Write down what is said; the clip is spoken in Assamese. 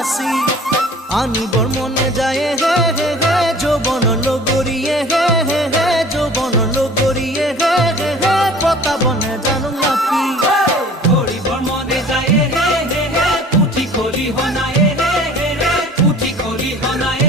হাসি আনিবর মনে যায় হে হে হে যৌবন লগরিয়ে হে হে হে যৌবন লগরিয়ে হে হে হে পতা বনে জানো না কি ধরিবর মনে যায় হে হে হে পুঠি করি হনায় হে হে হে পুঠি করি হনায়